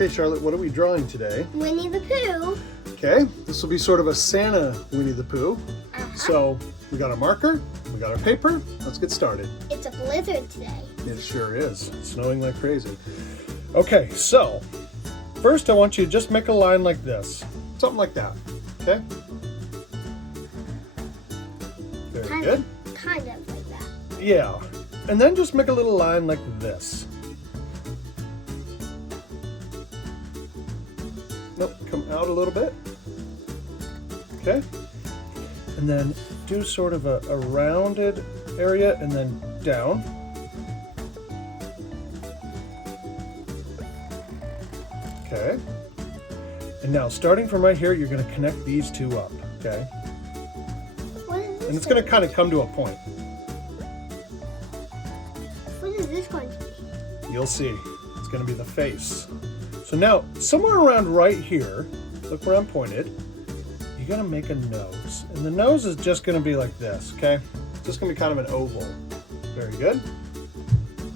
Okay, Charlotte, what are we drawing today? Winnie the Pooh. Okay, this will be sort of a Santa Winnie the Pooh. So we got our marker, we got our paper. Let's get started. It's a blizzard today. It sure is. It's snowing like crazy. Okay, so first I want you to just make a line like this. Something like that. Okay? Very good. Kind of like that. Yeah. And then just make a little line like this. Nope, come out a little bit. Okay? And then do sort of a rounded area and then down. Okay. And now starting from right here, you're going to connect these two up. Okay? What is this? And it's going to kind of come to a point. What is this going to be? You'll see. It's going to be the face. So now, somewhere around right here, look where I'm pointed, you're going to make a nose. And the nose is just going to be like this, okay? It's just going to be kind of an oval. Very good.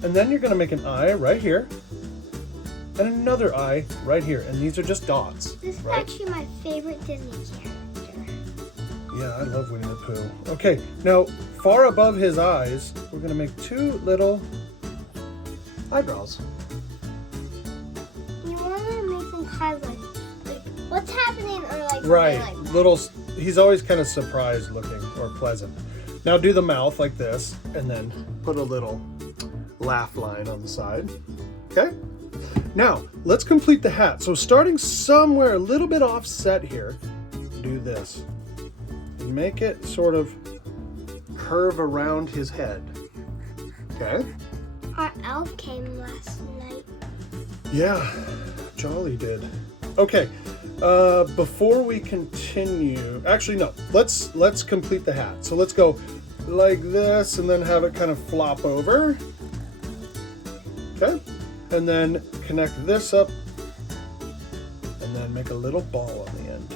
And then you're going to make an eye right here. And another eye right here. And these are just dots. This is right? actually my favorite Disney character. Yeah, I love Winnie the Pooh. Okay, now far above his eyes, we're going to make two little eyebrows. You want to make them kind of like what's happening or like Right, something like that. little, he's always kind of surprised looking or pleasant. Now do the mouth like this and then put a little laugh line on the side. Okay? Now, let's complete the hat. So starting somewhere a little bit offset here, do this. And make it sort of curve around his head. Okay? Our elf came last night. Yeah, Jolly did. Okay, before we continue, actually no, let's complete the hat. So let's go like this and then have it kind of flop over. Okay, and then connect this up and then make a little ball on the end.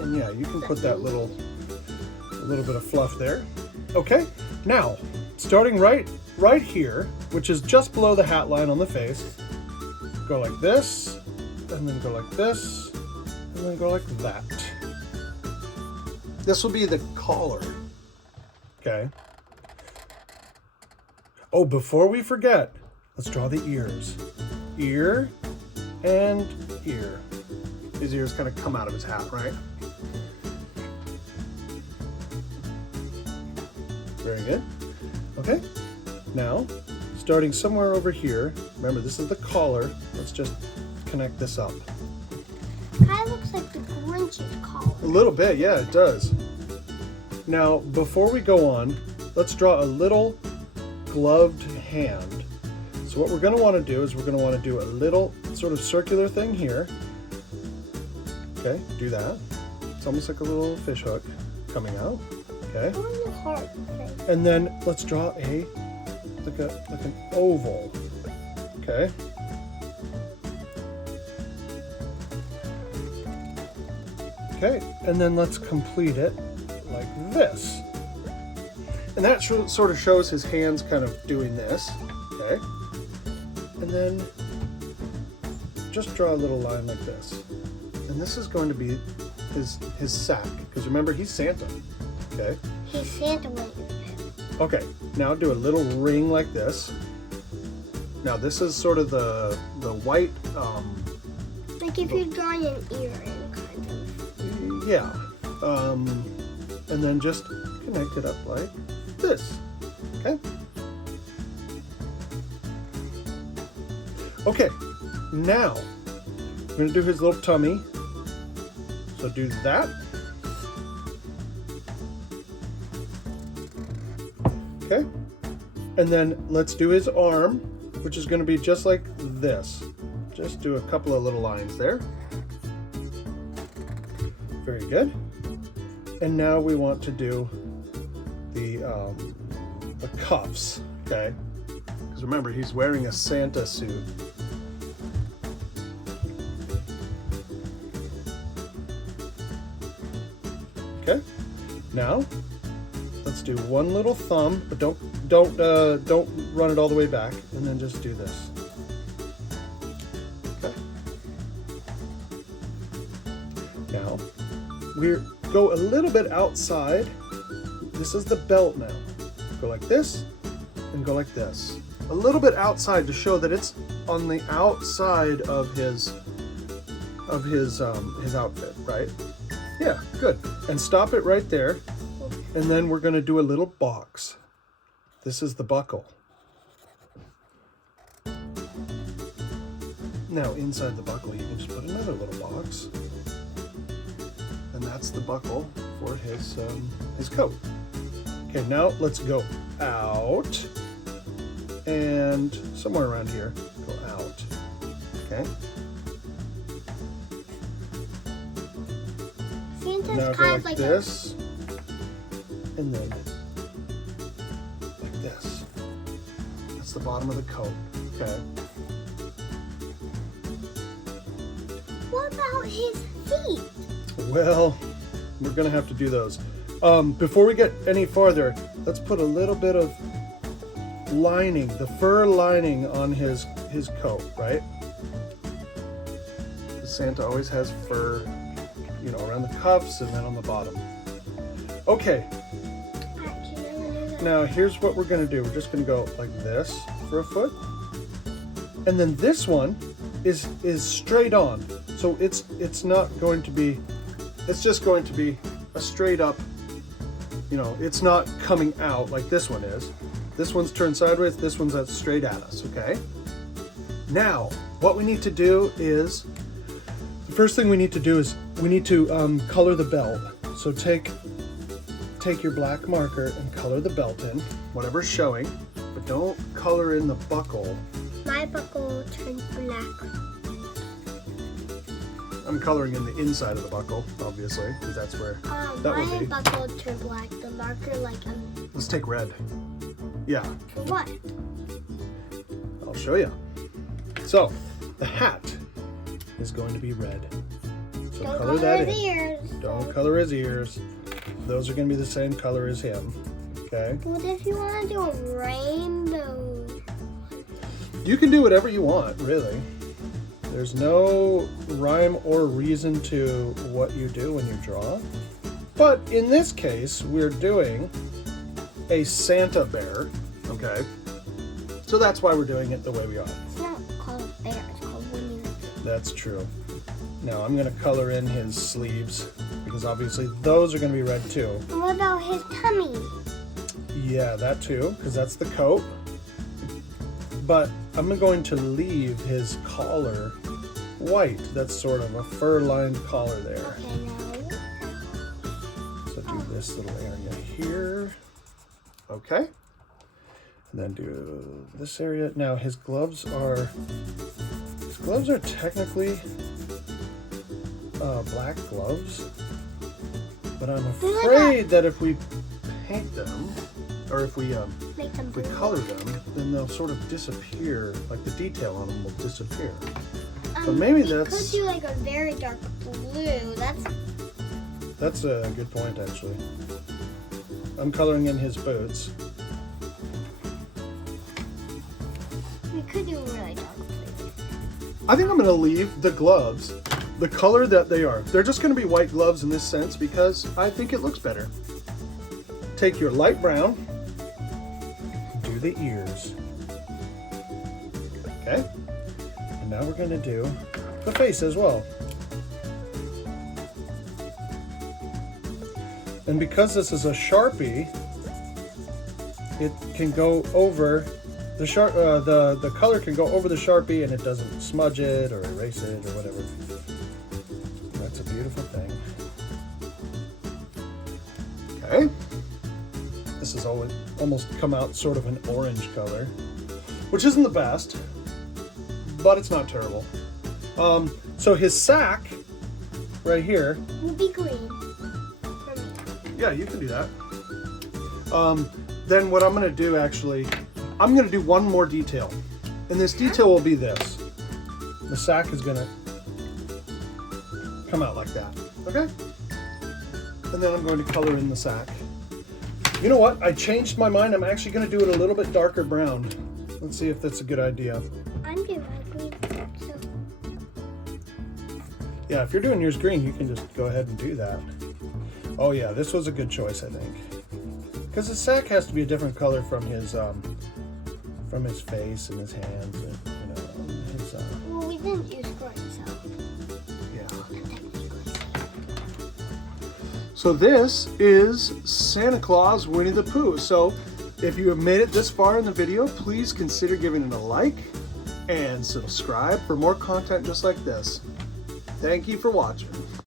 And yeah, you can put that a little bit of fluff there. Okay, now starting right here, which is just below the hat line on the face, go like this, and then go like this, and then go like that. This will be the collar. Okay. Oh, before we forget, let's draw the ears. Ear and ear. His ears kind of come out of his hat, right? Very good. Okay. Now, starting somewhere over here, remember this is the collar, let's just connect this up. Kind of looks like the Grinch's collar. A little bit, yeah, it does. Now, before we go on, let's draw a little gloved hand. So what we're going to want to do is we're going to want to do a little sort of circular thing here. Okay, do that. It's almost like a little fish hook coming out. Okay. I want the heart thing. And then let's draw like an oval. Okay. Okay, and then let's complete it like this. And that sort of shows his hands kind of doing this. Okay. And then just draw a little line like this. And this is going to be his sack, because remember, he's Santa. Okay. He's Santa Winnie the Pooh. Okay, now do a little ring like this. Now this is sort of the white, Like if you're drawing an earring, kind of. yeah. And then just connect it up like this. Okay. Okay, now we're gonna do his little tummy. So do that. Okay. And then let's do his arm, which is going to be just like this. Just do a couple of little lines there. Very good. And now we want to do the cuffs, okay? Because remember, he's wearing a Santa suit. Okay. Now, let's do one little thumb, but don't run it all the way back, and then just do this. Okay. Now, we go a little bit outside. This is the belt now. Go like this and go like this. A little bit outside to show that it's on the outside of his outfit, right? Yeah, good. And stop it right there. And then we're going to do a little box. This is the buckle. Now inside the buckle you can just put another little box. And that's the buckle for his coat. Okay, now let's go out and somewhere around here, go out. Okay. Santa's Now go kind of like like this, and then like this. That's the bottom of the coat. Okay. What about his feet? Well, we're gonna have to do those. Before we get any farther, let's put a little bit of lining, the fur lining on his coat, right? Santa always has fur, you know, around the cuffs and then on the bottom. Okay. Now here's what we're gonna do. We're just gonna go like this for a foot, and then this one is straight on. So it's not going to be. It's just going to be a straight up. You know, it's not coming out like this one is. This one's turned sideways. This one's out straight at us. Okay. Now what we need to do is. The first thing we need to do is we need to color the belt. So take your black marker and color the belt in, whatever's showing, but don't color in the buckle. My buckle turned black. I'm coloring in the inside of the buckle, obviously, because that's where that My would be. buckle turned black. The marker, like, Let's take red. Yeah, for what? I'll show you. So, the hat is going to be red. So Don't color that his in. ears. Don't color his ears. Those are going to be the same color as him. Okay? What if you want to do a rainbow? You can do whatever you want, really. There's no rhyme or reason to what you do when you draw. But in this case, we're doing a Santa bear, okay? So that's why we're doing it the way we are. It's not called a bear, it's called Winnie. That's true. Now I'm gonna color in his sleeves because obviously those are gonna be red too. And what about his tummy? Yeah, that too, because that's the coat. But I'm going to leave his collar white. That's sort of a fur-lined collar there. Okay, now. So do this little area here. Okay. And then do this area. Now his gloves are technically black gloves, but I'm afraid that if we paint them, or if we Make them we blue. color them, then they'll sort of disappear. Like the detail on them will disappear. So maybe we that's could do like a very dark blue. that's a good point actually. I'm coloring in his boots. We could do a really dark blue. I think I'm going to leave the gloves the color that they are. They're just going to be white gloves in this sense because I think it looks better. Take your light brown, do the ears. Okay? And now we're going to do the face as well. And because this is a Sharpie, it can go over the the color can go over the Sharpie and it doesn't smudge it or erase it or whatever. That's a beautiful thing. Okay. This has almost come out sort of an orange color, which isn't the best, but it's not terrible. So his sack right here. Will be green. Yeah, you can do that. Then what I'm going to do actually, I'm going to do one more detail. And this detail will be this. The sack is going to come out like that. Okay? And then I'm going to color in the sack. You know what? I changed my mind. I'm actually going to do it a little bit darker brown. Let's see if that's a good idea. I'm doing a green. So Yeah, if you're doing yours green, you can just go ahead and do that. Oh yeah, this was a good choice, I think. Because the sack has to be a different color from his face and his hands and, you know, his, Well, we didn't use green, so. yeah. So this is Santa Claus Winnie the Pooh. So if you have made it this far in the video, please consider giving it a like and subscribe for more content just like this. Thank you for watching.